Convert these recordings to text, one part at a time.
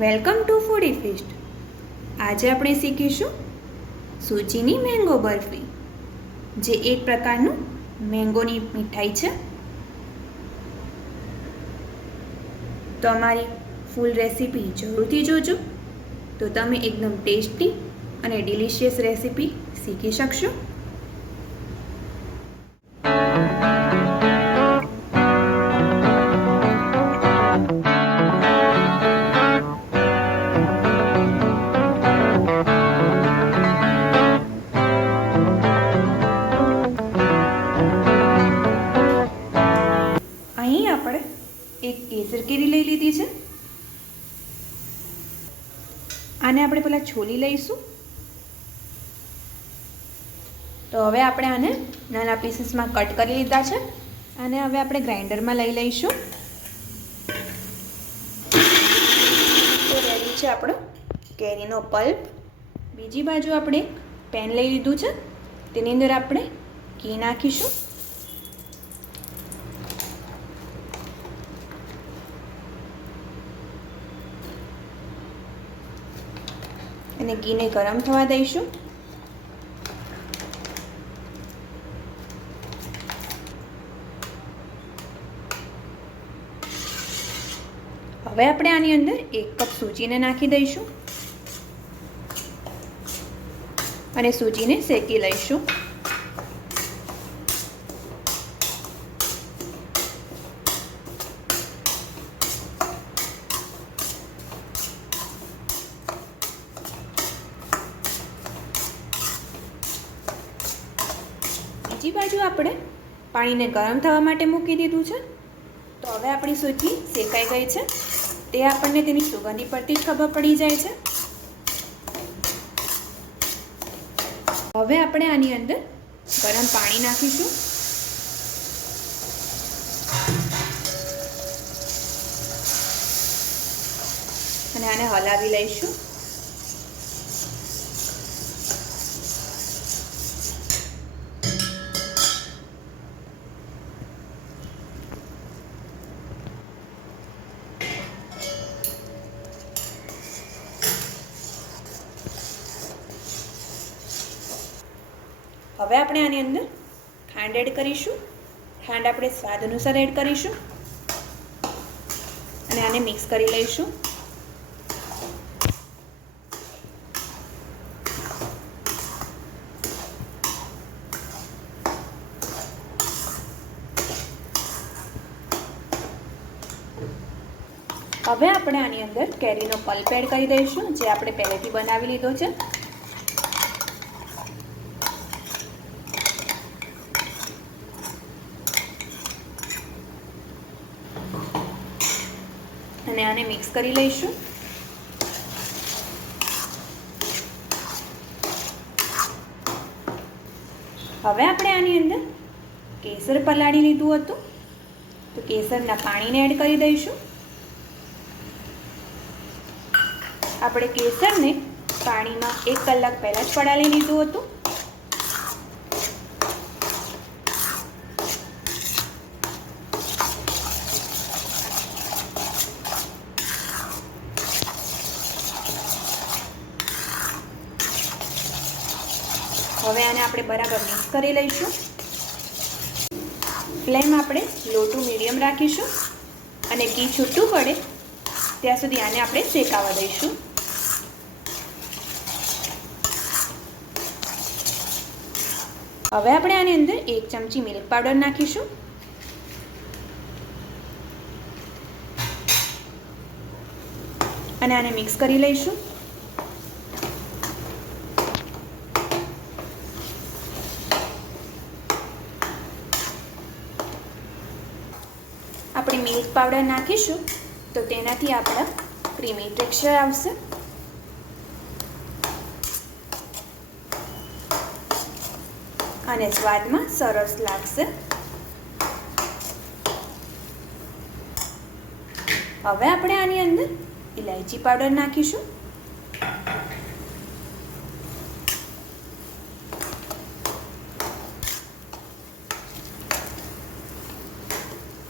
Welcome to foodie fist. આજે આપણે શીખીશું સૂચીની મેંગો બરફી, જે એક પ્રકારનું મેંગોની મીઠાઈ છે. તો અમારી ફૂલ રેસીપી જરૂરથી જોજો. તો તમે એકદમ ટેસ્ટી અને ડિલિશિયસ રેસીપી શીખી શકશો. અહીં આપણે એક કેસર કેરી લઈ લીધી છે. આને આપણે પહેલાં છોલી લઈશું. તો હવે આપણે આને નાના પીસીસમાં કટ કરી લીધા છે. અને હવે આપણે ગ્રાઇન્ડરમાં લઈ લઈશું. તો રેડી છે આપણો કેરીનો પલ્પ. બીજી બાજુ આપણે એક પેન લઈ લીધું છે. તેની અંદર આપણે ઘી નાખીશું. અને ઘીને ગરમ થવા દઈશું. હવે આપણે આની અંદર એક કપ સૂજીને નાખી દઈશું. અને સૂજીને શેકી લઈશું. બીજી બાજુ આપણે પાણીને ગરમ થવા માટે મૂકી દીધું છે. તો હવે આપણી સૂજી શેકાઈ ગઈ છે. તે આપણને તેની સુગંધી પરથી જ ખબર પડી જાય છે. હવે આપણે આની અંદર ગરમ પાણી નાખીશું. અને આને હલાવી લઈશું. હવે આપણે આની અંદર ખાંડ એડ કરીશું. ખાંડ આપણે સ્વાદ અનુસાર એડ કરીશું. અને આને મિક્સ કરી લઈશું. હવે આપણે આની અંદર કેરીનો પલ્પ એડ કરી દઈશું, જે આપણે પહેલેથી બનાવી લીધો છે. અને આને મિક્સ કરી લઈશું. હવે આપણે આની અંદર કેસર પલાળી લીધું હતું. તો કેસરના પાણીને એડ કરી દઈશું. આપણે કેસરને પાણીમાં એક કલાક પહેલાં જ પડાલી લીધું હતું. હવે આને આપણે બરાબર મિક્સ કરી લઈશું. ફ્લેમ આપણે લો ટુ મીડિયમ રાખીશું અને ઘી છૂટું પડે ત્યાં સુધી આને આપણે શેકાવા દઈશું. હવે આપણે આની અંદર એક ચમચી મિલ્ક પાવડર નાખીશું. અને આને મિક્સ કરી લઈશું આપણે મિલ્ક પાવડર નાખીશું, તો તેનાથી આપણા ક્રીમી ટેક્સચર આવશે. અને સ્વાદમાં સરસ લાગશે. હવે આપણે આની અંદર ઇલાયચી પાવડર નાખીશું.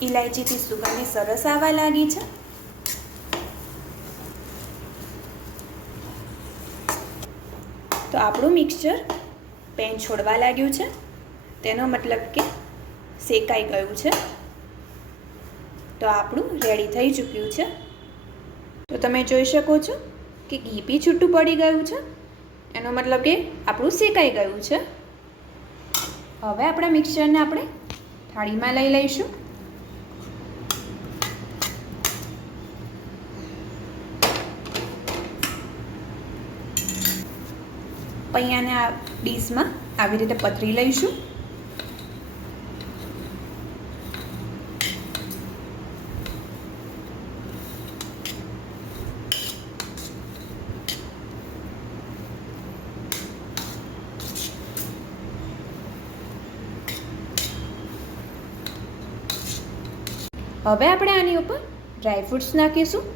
ઇલાયચીથી સુગંધી સરસ આવવા લાગી છે. તો આપણું મિક્સચર પેન છોડવા લાગ્યું છે. તેનો મતલબ કે શેકાઈ ગયું છે. તો આપણું રેડી થઈ ચૂક્યું છે. તો તમે જોઈ શકો છો કે ઘી બી છૂટું પડી ગયું છે. એનો મતલબ કે આપણું શેકાઈ ગયું છે. હવે આપણા મિક્સચરને આપણે થાળીમાં લઈ લઈશું. પૈયાને આ ડીશમાં આવી રીતે પથરી લઈશું હવે આપણે આની ઉપર ડ્રાયફ્રૂટ્સ નાખીશું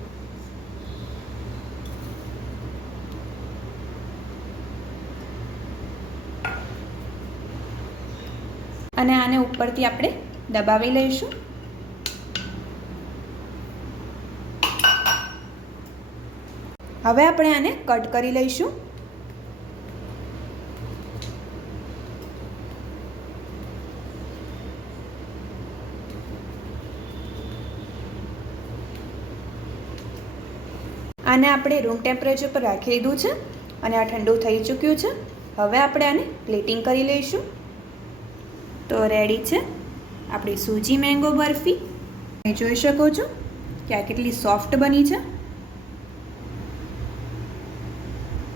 અને આને ઉપરથી આપણે દબાવી લઈશું. હવે આપણે આને કટ કરી લઈશું. આને આપણે રૂમ ટેમ્પરેચર પર રાખી લીધું છે અને આ ઠંડુ થઈ ચૂક્યું છે. હવે આપણે આને પ્લેટિંગ કરી લઈશું. તો રેડી છે. આપણી સૂજી મેંગો બરફી. તમે જોઈ શકો છો કે આ કેટલી સોફ્ટ બની છે.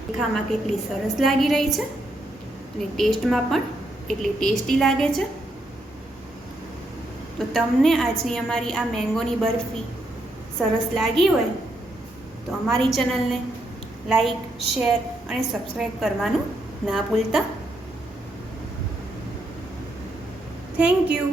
દેખામાં કેટલી સરસ લાગી રહી છે. અને ટેસ્ટમાં પણ એટલી ટેસ્ટી લાગે છે. તો તમને આજની અમારી આ મેંગોની બરફી સરસ લાગી હોય તો અમારી ચેનલને લાઈક શેર અને સબસ્ક્રાઈબ કરવાનું ના ભૂલતા. Thank you